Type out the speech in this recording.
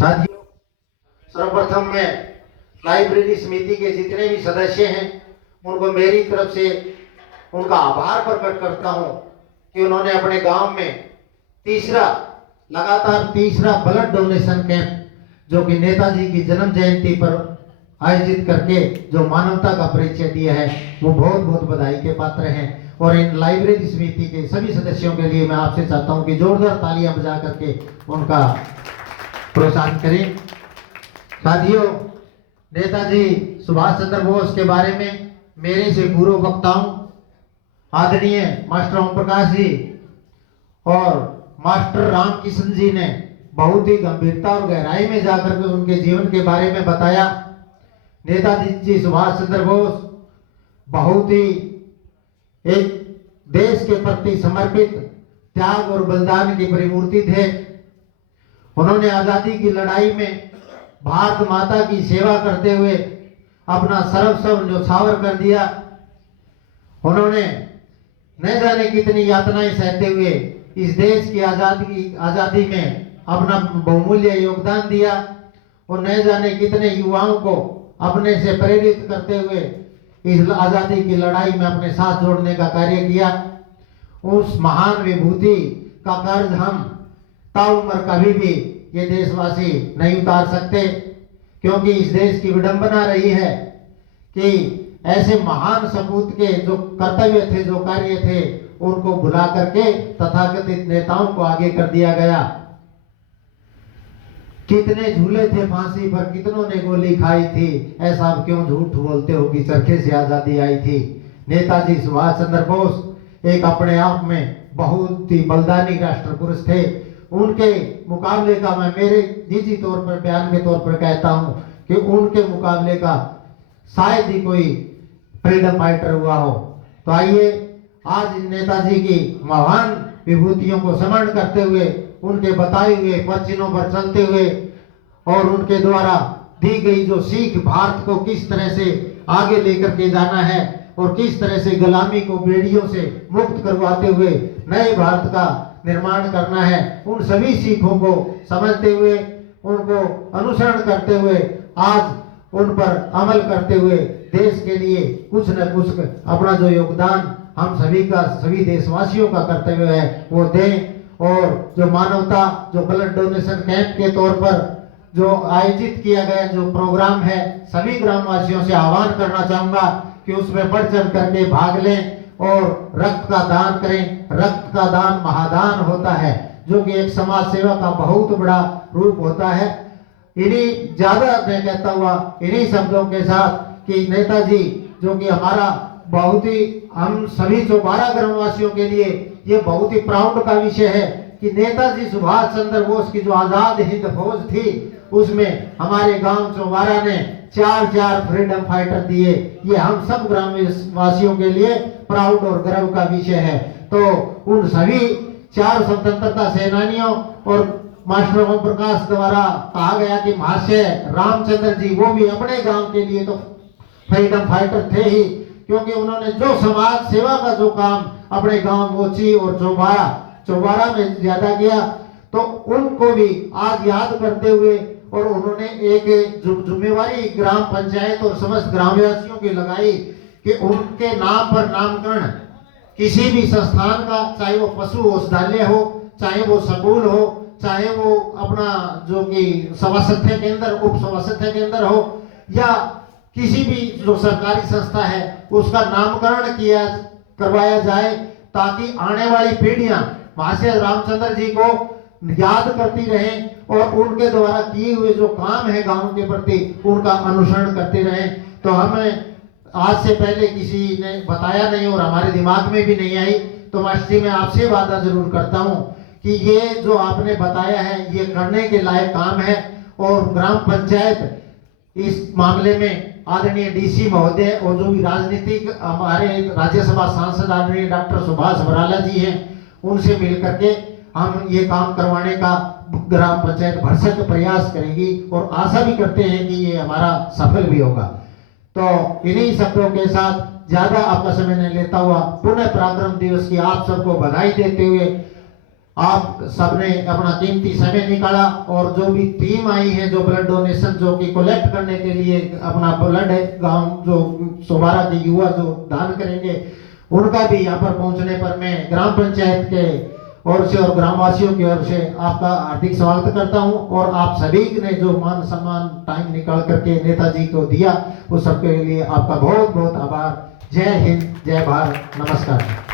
साथियों, सर्वप्रथम मैं लाइब्रेरी समिति के जितने भी सदस्य हैं उनको मेरी तरफ से उनका आभार प्रकट करता हूं कि उन्होंने अपने गांव में लगातार तीसरा ब्लड डोनेशन कैंप जो कि नेताजी की जन्म जयंती पर आयोजित करके जो मानवता का परिचय दिया है, वो बहुत बहुत बधाई के पात्र हैं। और इन लाइब्रेरी समिति के सभी सदस्यों के लिए मैं आपसे चाहता हूं कि जोरदार तालियां बजा करके उनका प्रोत्साहन करें। साथियों, नेताजी सुभाष चंद्र बोस के बारे में मेरे से पूर्व वक्ताओं आदरणीय मास्टर ओम प्रकाश जी और मास्टर राम किशन जी ने बहुत ही गंभीरता और गहराई में जाकर के उनके जीवन के बारे में बताया। नेताजी जी सुभाष चंद्र बोस बहुत ही एक देश के प्रति समर्पित त्याग और बलिदान की परिमूर्ति थे। उन्होंने आजादी की लड़ाई में भारत माता की सेवा करते हुए अपना सर्वस्व न्यौछावर कर दिया। उन्होंने न जाने कितनी यातनाएं सहते हुए इस देश की आजादी में अपना बहुमूल्य योगदान दिया और न जाने कितने युवाओं को अपने से प्रेरित करते हुए इस आजादी की लड़ाई में अपने साथ जोड़ने का कार्य किया। उस महान विभूति का कर्ज हम ताउम्र कभी भी ये देशवासी नहीं उतार सकते, क्योंकि इस देश की विडंबना रही है कि ऐसे महान सपूत के जो कर्तव्य थे, जो कार्य थे, उनको भुला करके तथाकथित नेताओं को आगे कर दिया गया। कितने झूले थे फांसी पर, कितनों ने गोली खाई थी, ऐसा आप क्यों झूठ बोलते हो कि चरखे से आजादी आई थी। नेताजी सुभाष चंद्र बोस एक अपने आप में बहुत ही बलिदानी राष्ट्र पुरुष थे। उनके मुकाबले का मैं मेरे निजी तौर पर बयान के तौर पर कहता हूं कि उनके मुकाबले का शायद ही कोई फ्रीडम फाइटर हुआ हो। तो आइए आज नेताजी की महान विभूतियों को स्मरण करते हुए, उनके बताए हुए पचिनों पर चलते हुए और उनके द्वारा दी गई जो सीख भारत को किस तरह से आगे लेकर के जाना है और किस तरह से गुलामी को बेड़ियों से मुक्त करवाते हुए नए भारत का निर्माण करना है, उन सभी सीखों को समझते हुए, उनको अनुसरण करते हुए, आज उन पर अमल करते हुए देश के लिए कुछ न कुछ अपना जो योगदान हम सभी का, सभी देशवासियों का कर्तव्य है, वो दें। और जो मानवता, जो ब्लड डोनेशन कैंप के तौर पर जो आयोजित किया गया जो प्रोग्राम है, सभी ग्रामवासियों से आह्वान करना चाहूंगा कि उसमें बढ़ चढ़ करके भाग लें और रक्त का दान करें। रक्त का दान महादान होता है, जो कि एक समाज सेवा का बहुत बड़ा रूप होता है। इन्हीं ज्यादा मैं कहता हुआ इन्हीं शब्दों के साथ कि नेताजी जो कि हमारा बहुत ही, हम सभी 12 ग्रामवासियों के लिए ये बहुत ही प्राउड का विषय है कि नेताजी सुभाष चंद्र बोस की जो आजाद हिंद फौज थी, उसमें हमारे गांव 12 ने 4 फ्रीडम फाइटर दिए। ये हम सब ग्रामवासियों के लिए प्राउड और गर्व का विषय है। तो उन सभी 4 स्वतंत्रता सेनानियों और मास्टर ओम प्रकाश द्वारा कहा गया कि महाशय रामचंद्र जी, वो भी अपने गांव के लिए तो फ्रीडम फाइटर थे ही, क्योंकि उन्होंने जो समाज सेवा का जो काम अपने गांव मोची और चौबारा में ज्यादा किया, तो उनको भी आज याद करते हुए और उन्होंने एक जिम्मेवारी ग्राम पंचायत और समस्त ग्रामवासियों की लगाई कि उनके नाम पर नामकरण किसी भी संस्थान का, चाहे वो पशु औषधालय हो, चाहे वो स्कूल हो, चाहे वो अपना जो कि स्वास्थ्य केंद्र, उप स्वास्थ्य केंद्र हो, या किसी भी जो सरकारी संस्था है उसका नामकरण करवाया जाए, ताकि आने वाली पीढ़ियां महाशय रामचंद्र जी को याद करती रहें और उनके द्वारा किए हुए जो काम है गांव के प्रति उनका अनुसरण करते रहें। तो हमें आज से पहले किसी ने बताया नहीं और हमारे दिमाग में भी नहीं आई, तो मास्टर जी मैं आपसे वादा जरूर करता हूं कि ये जो आपने बताया है ये करने के लायक काम है। और ग्राम पंचायत इस मामले में आदरणीय डीसी महोदय और जो भी राजनीतिक हमारे राज्यसभा सांसद आदरणीय डॉक्टर सुभाष बराला जी हैं, उनसे मिलकर के हम ये काम करवाने का ग्राम पंचायत भरसक प्रयास करेगी और आशा भी करते हैं कि ये हमारा सफल भी होगा। तो इन्हीं शब्दों के साथ ज्यादा आपका समय नहीं लेता हुआ पुनः पराक्रम दिवस की आप सबको बधाई देते हुए आप सबने अपना कीमती समय निकाला और जो भी टीम आई है जो ब्लड डोनेशन जो कि कलेक्ट करने के लिए अपना ब्लड है गांव जो 112 के युवा जो दान करेंगे उनका भी यहाँ पर पहुंचने पर मैं ग्राम पंचायत के ओर से और ग्रामवासियों की ओर से आपका हार्दिक स्वागत करता हूं और आप सभी ने जो मान सम्मान टाइम निकाल करके नेताजी को दिया उस सबके लिए आपका बहुत बहुत आभार। जय हिंद, जय भारत, नमस्कार।